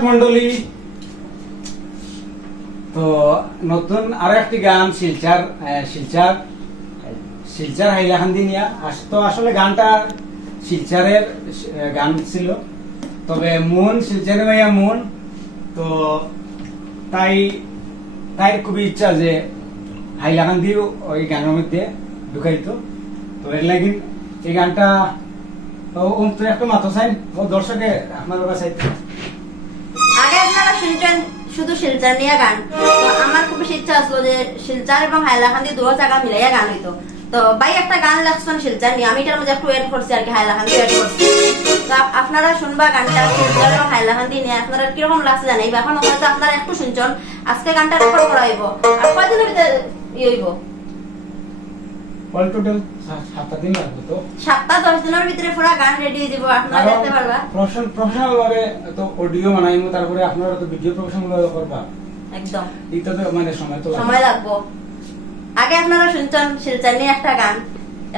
দর্শক মন্ডলী। তো নতুন আরও একটি গান, শিলচার শিলচার শিলচার হাইলাখান্দি নিয়া। তো আসলে গানটা শিলচারের গান ছিল। তবে মন শিলচারের ভাইয়া মন। তো তাই তাই খুবই ইচ্ছা যে হাইলাকান্দিও ওই গানের মধ্যে ঢুকাইত। তো এর লাগি এই গানটা, তো একটা মাথা চাই ও দর্শকে আপনার কাছে শুনছেন শুধু শিলচার নিয়ে গান। তো আমার খুব বেশি ইচ্ছা আসলো যে শিলচার এবং হাইলাকান্দি দুটো জায়গা মিলাইয়া গান হইতো। তো ভাই একটা গান লাগছেন শিলচার নিয়ে, আমি এটার মধ্যে একটু এড করছি আর কি, হাইলাকান্দি এড করছি। তো আপনারা শুনবা গানটা শিলচার এবং হাইলাকান্দি নিয়ে, আপনারা কীরকম লাগছে জানাইবা এখন হয়তো আপনারা একটু শুনছেন, আজকে গানটা রেকর্ড করা হইব, আর কয়দিনের ভিতরে ইয়ে হইব? অল টোটাল সাতটা দিন লাগবে তো। সাতটা দশ দিনের ভিতরে পুরা গান রেডি হয়ে যাব আপনারা দেখতে পারবা। প্রফেশনাল ভাবে তো অডিও বানাইমু তারপরে আপনারা তো ভিডিও প্রফেশনাল ভাবে করবা। একদম। এটা তো মানে সময় তো। সময় লাগবো। আগে আপনারা শুনছেন শিলচার নিয়ে একটা গান।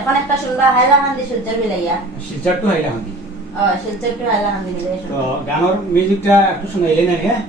এখন একটা শুনবা হাইলাকান্দি শিলচার মিলাইয়া। শিলচর টু হাইলাকান্দি। ও শিলচর টু হাইলাকান্দি মিলাইয়া তো গানের মিউজিকটা একটু শুনাইলেন না হ্যাঁ?